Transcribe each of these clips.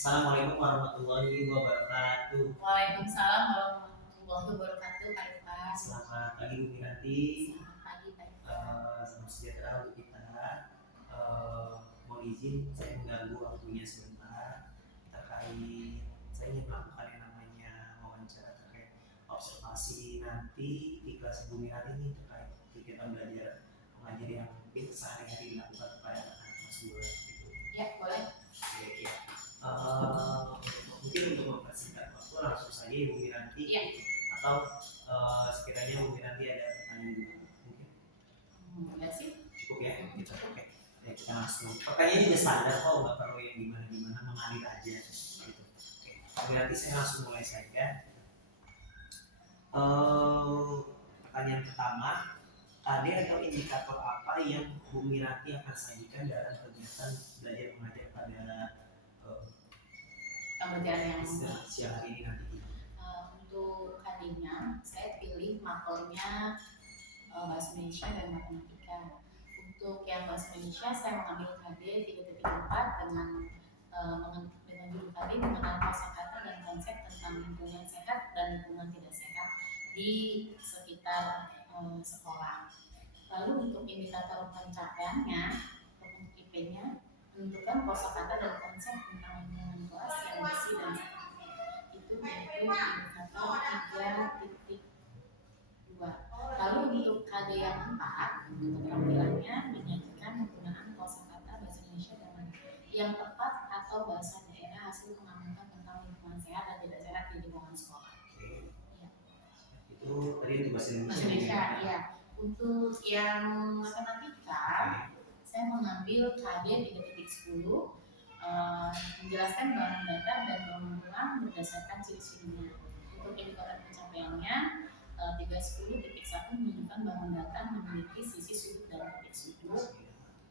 Assalamualaikum warahmatullahi wabarakatuh. Waalaikumsalam warahmatullahi wabarakatuh, Pak Irfan. Selamat pagi Bu Miranti. Selamat pagi, Pak Irfan. Salam sejahtera untuk kita. Mohon izin saya mengganggu waktunya sebentar terkait saya ingin melakukan yang namanya wawancara terkait observasi nanti di kelas Bu Miranti ini terkait kegiatan belajar mengajar yang sehari-hari dilakukan kepada anak-anak kelas 2 gitu. Ya, boleh. Oke, ya. Mungkin untuk mempersingkat waktu langsung saja Ibu Miranti Ya. atau sekiranya Bu Miranti ada pertanyaan dulu mungkin? Enggak sih? Cukup ya, gitu. Oke. Ya, kita langsung. Pertanyaannya udah standar kok, nggak perlu yang gimana-gimana, mengalir aja gitu. Oke. Bu Miranti saya langsung mulai saja. Pertanyaan pertama, ada atau indikator apa yang Bu Miranti akan sajikan dalam kegiatan belajar mengajar pada pembelajaran yang siang hari ini nanti? Untuk KD-nya, saya pilih makelnya bahasa Indonesia dan matematika. Untuk yang bahasa Indonesia, saya mengambil KD 3.4 dengan judul KD mengenal kosakata dan konsep tentang lingkungan sehat dan lingkungan tidak sehat di sekitar sekolah. Lalu untuk indikator pencapaiannya, untuk IP-nya, menentukan kosakata dan konsep tentang lingkungan kelas yang bersih dan sehat. Itu yaitu indikator 3.2. Lalu untuk KD yang 4, untuk keterampilannya menyajikan penggunaan kosakata bahasa Indonesia dengan yang tepat atau bahasa daerah hasil pengamatan tentang lingkungan sehat dan tidak sehat di lingkungan sekolah. Ya. Itu tadi untuk bahasa Indonesia, ya. Untuk yang matematika, saya mengambil KD 3.10, menjelaskan bahan data dan bangunan berdasarkan ciri-cirinya. Untuk indikator pencapaiannya, 310.1 menunjukkan bangun data memiliki sisi sudut dan titik sudut.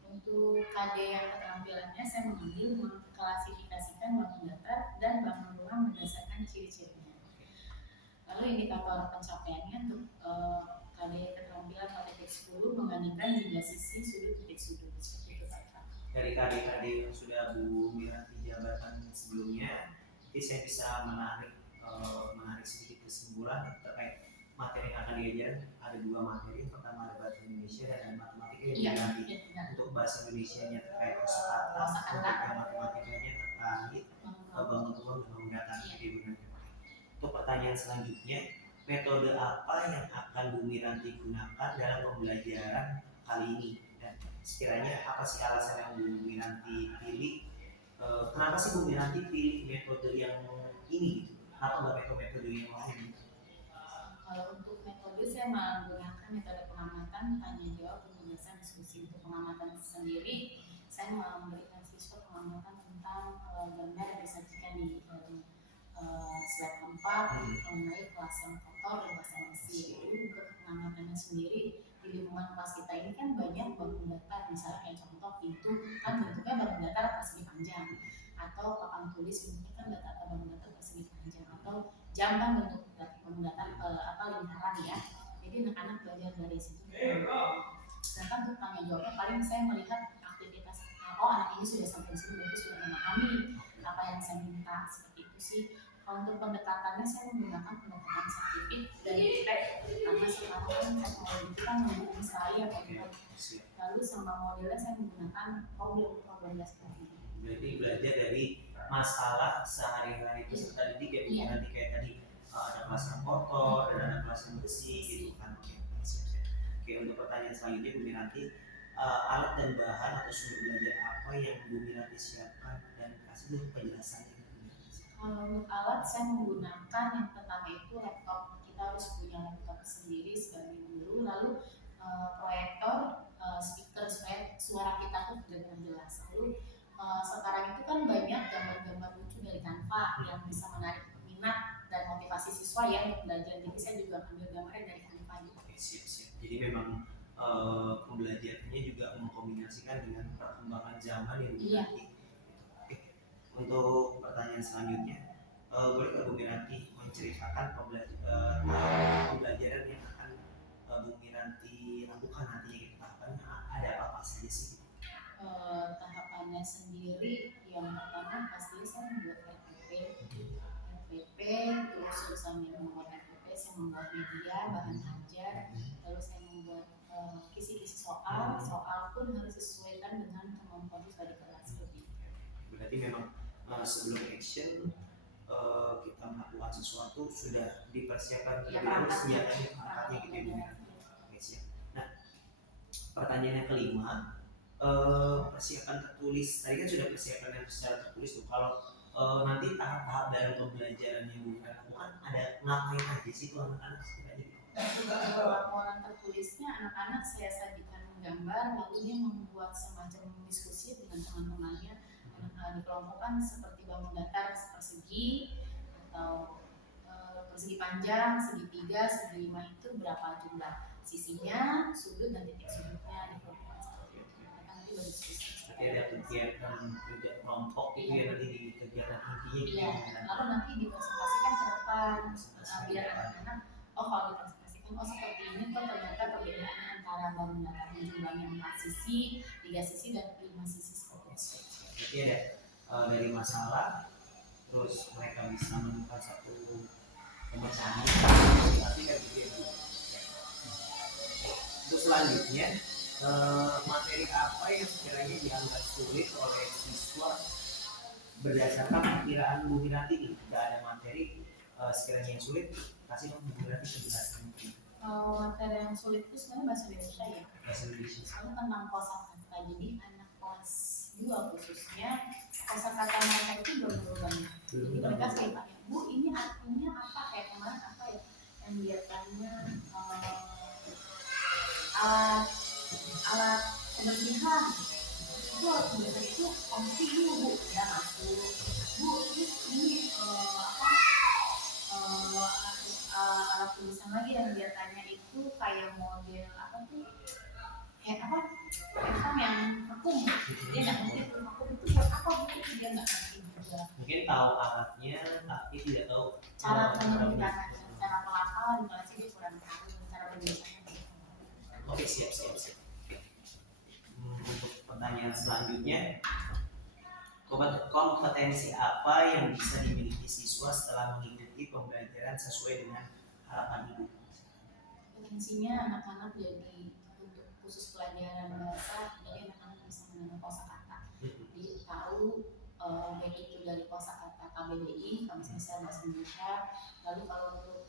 Untuk KD yang keterampilannya, saya mengambil mengklasifikasikan bangun data dan bangun ruang berdasarkan ciri-cirinya. Lalu indikator pencapaiannya untuk KD keterampilan 4.10 membandingkan jumlah sisi sudut titik sudut. Seperti itu, Pak. Dari KD-KD yang sudah Bu Miranti jabarkan sebelumnya, jadi saya bisa menarik sedikit kesimpulan terkait materi yang akan diajar. Ada dua materi, pertama ada bahasa Indonesia dan ada matematika yang nanti. Untuk bahasa Indonesia-nya terkait kosakata, untuk yang matematikanya terkait bangun ruang dan menggunakan ide. Untuk pertanyaan selanjutnya, metode apa yang akan Bu Miranti gunakan dalam pembelajaran kali ini? Dan sekiranya apa sih alasan yang Bu Miranti pilih? Kenapa sih Bu Miranti pilih metode yang ini? Kenapa nggak metode yang lain? Kalau untuk metode, saya menggunakan metode pengamatan, tanya jawab, pembahasan, diskusi. Untuk pengamatan sendiri, saya memberikan siswa pengamatan tentang gambar yang disajikan di slide 4 mengenai kelas yang kotor dan kelas yang bersih. Untuk pengamatannya sendiri, di lingkungan kelas kita ini kan banyak bangun data, misalnya kayak contoh pintu kan bentuknya bangun data persegi panjang, atau papan tulis bentuknya kan data bangun data persegi panjang, atau jam kan bentuk bangun data lingkaran ya. Jadi anak-anak belajar dari situ. Sedangkan untuk tanya jawabnya paling saya melihat aktivitas anak ini sudah sampai sini berarti sudah memahami apa yang saya minta, seperti itu sih. Kalau untuk pendekatannya, saya menggunakan pendekatan saintifik dan tek, karena sekarang kan teknologi itu kan mendukung sekali ya Pak. Lalu sama modelnya saya menggunakan problem seperti ini. Berarti belajar dari masalah sehari-hari peserta didik ya, bukan nanti kayak tadi ada kelas yang kotor dan ada kelas yang bersih gitu kan. Oke, untuk pertanyaan selanjutnya Bu Miranti, alat dan bahan atau sumber belajar apa yang Bu Miranti siapkan dan kasih dulu penjelasannya. Kalau untuk alat, saya menggunakan yang pertama itu laptop. Kita harus punya laptop sendiri sebagai guru, lalu proyektor, speaker supaya suara kita tuh benar-benar jelas. Lalu sekarang itu kan banyak gambar-gambar lucu dari Canva yang bisa menarik minat dan motivasi siswa ya untuk belajar. Jadi saya juga ambil gambarnya dari Canva gitu. Oke, siap. Jadi memang pembelajarannya juga mengkombinasikan dengan perkembangan zaman yang berarti. Untuk pertanyaan selanjutnya, boleh nggak Bu Miranti menceritakan pembelajaran yang akan Bu Miranti lakukan nanti, tahapannya ada apa saja sih? tahapannya sendiri yang pertama pasti saya membuat RPP, terus sambil membuat RPP saya membuat media bahan ajar, lalu saya membuat kisi-kisi soal pun harus disesuaikan dengan kemampuan siswa di kelas lebih. Berarti memang sebelum action kita melakukan sesuatu sudah dipersiapkan terlebih dahulu senjatanya gitu ya. Oke, siap. Nah, pertanyaan yang kelima, persiapan tertulis. Tadi kan sudah persiapan yang secara tertulis tuh. Kalau nanti tahap-tahap dalam pembelajaran yang Bu lakukan ada ngapain aja sih tuh anak-anak? Laporan tertulisnya anak-anak saya sajikan menggambar, lalu dia membuat semacam diskusi dengan teman-temannya. Dikelompokkan seperti bangun datar persegi atau persegi panjang, segitiga, segi lima itu berapa jumlah sisinya, sudut dan titik sudutnya dikelompokkan seperti itu. Mereka nanti berdiskusi. Jadi ada kegiatan kerja kelompok itu ya nanti di kegiatan intinya gitu. Iya, lalu nanti dipresentasikan ke depan biar anak-anak kalau dipresentasikan seperti ini kok ternyata perbedaannya antara bangun datar jumlahnya 4 sisi, 3 sisi dan 5 sisi seperti itu. Jadi ada dari masalah, terus mereka bisa menemukan satu pemecahan tapi kan gitu ya. Terus selanjutnya materi apa yang sekiranya dianggap sulit oleh siswa berdasarkan perkiraan Bu Miranti nih? Jika ada materi sekiranya yang sulit, kasih dong Bu Miranti penjelasan. Materi yang sulit itu sebenarnya bahasa Indonesia ya. Bahasa Indonesia. Soalnya tentang kosakata. Jadi anak kelas 2 khususnya kosakata mereka itu belum banyak. Jadi mereka sering tanya, Bu ini artinya apa? Kayak kemarin apa ya? Yang dia tanya alat pembersihan. Itu alat pembersihan itu pasti dulu Bu ya masuk. Bu ini alat tulisan lagi yang dia tanya itu kayak model apa tuh kayak apa kayak yang vakum dia nggak ngerti tuh vakum itu buat apa gitu dia nggak ngerti juga mungkin tahu alatnya tapi tidak tahu cara penggunaannya cara pelafalan kalau sih dia kurang tahu cara penggunaannya. Oke, siap. Untuk pertanyaan selanjutnya, kompetensi apa yang bisa dimiliki siswa setelah mengikuti pembelajaran sesuai dengan harapan Ibu? Potensinya anak-anak jadi untuk khusus pelajaran bahasa, jadi anak-anak bisa mengenal kosakata. Jadi tahu baik itu dari kosakata KBBI, kalau misalnya bahasa Indonesia, lalu kalau untuk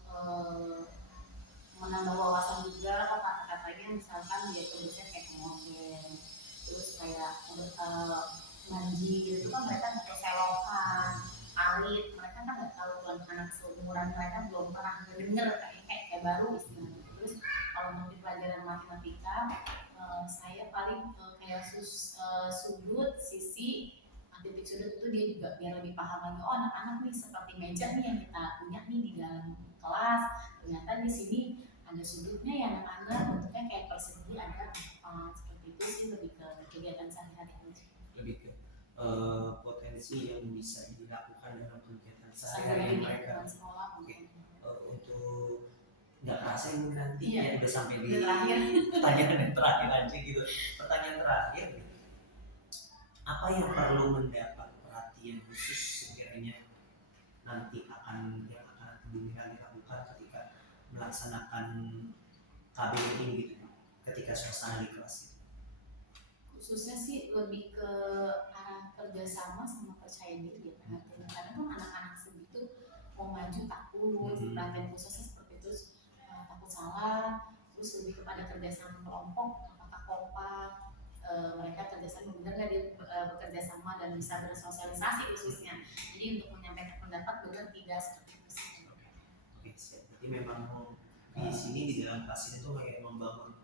menambah wawasan juga kata-katanya misalkan dia tulisnya kayak model, terus kayak manji itu kan mereka nggak tahu selokan, arit, mereka kan nggak tahu anak seumuran mereka belum pernah dengar kayak baru istilahnya. Terus kalau untuk di pelajaran matematika saya paling kayak sudut, sisi, titik sudut itu dia juga biar lebih paham lagi. Oh anak-anak nih seperti meja nih yang kita punya nih di dalam kelas. Ternyata di sini ada sudutnya ya anak-anak bentuknya kayak persegi ada seperti itu sih lebih ke kegiatan sehari-hari aja. Lebih ke potensi yang bisa dilakukan dalam kegiatan sehari-hari mereka. Untuk nggak kerasa ini nanti ya udah sampai di pertanyaan yang terakhir aja gitu. Pertanyaan terakhir, apa yang perlu mendapat perhatian khusus sekiranya nanti akan dilakukan ketika melaksanakan KBM ini gitu, ketika suasana di kelas? Khususnya sih lebih ke arah kerjasama sama percaya diri ya, karena kan anak-anak segitu mau maju takut, perhatian khususnya seperti itu takut salah, terus lebih kepada kerjasama kelompok, apakah kompak, mereka kerjasama benar nggak dia bekerja sama dan bisa bersosialisasi khususnya. Jadi untuk menyampaikan pendapat benar tidak seperti itu. Oke, siap. Jadi memang di sini di dalam kelas itu kayak membangun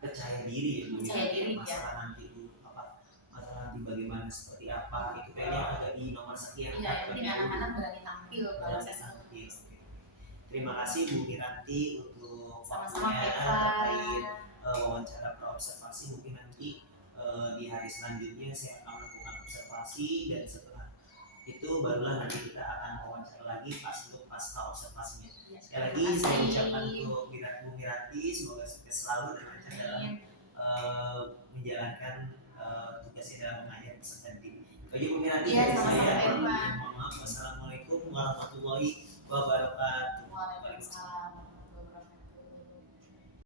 percaya diri ya, percaya diri masalah nanti itu apa, masalah nanti bagaimana seperti apa itu kayaknya ada di nomor sekian. Iya, penting anak-anak berani tampil kalau saya seperti itu. Terima kasih Bu Miranti untuk sama-sama terkait wawancara praobservasi. Mungkin nanti di hari selanjutnya saya akan melakukan observasi dan setelah itu barulah nanti kita akan wawancara lagi untuk pasca observasinya. Sekali lagi saya ucapkan untuk Bu Miranti semoga sukses selalu dan lancar dalam menjalankan tugas bertugas dalam mengajar peserta didik. Bagi pemirsa Iya, dari sama-sama, saya, Pak. mohon maaf. Wassalamualaikum warahmatullahi wabarakatuh.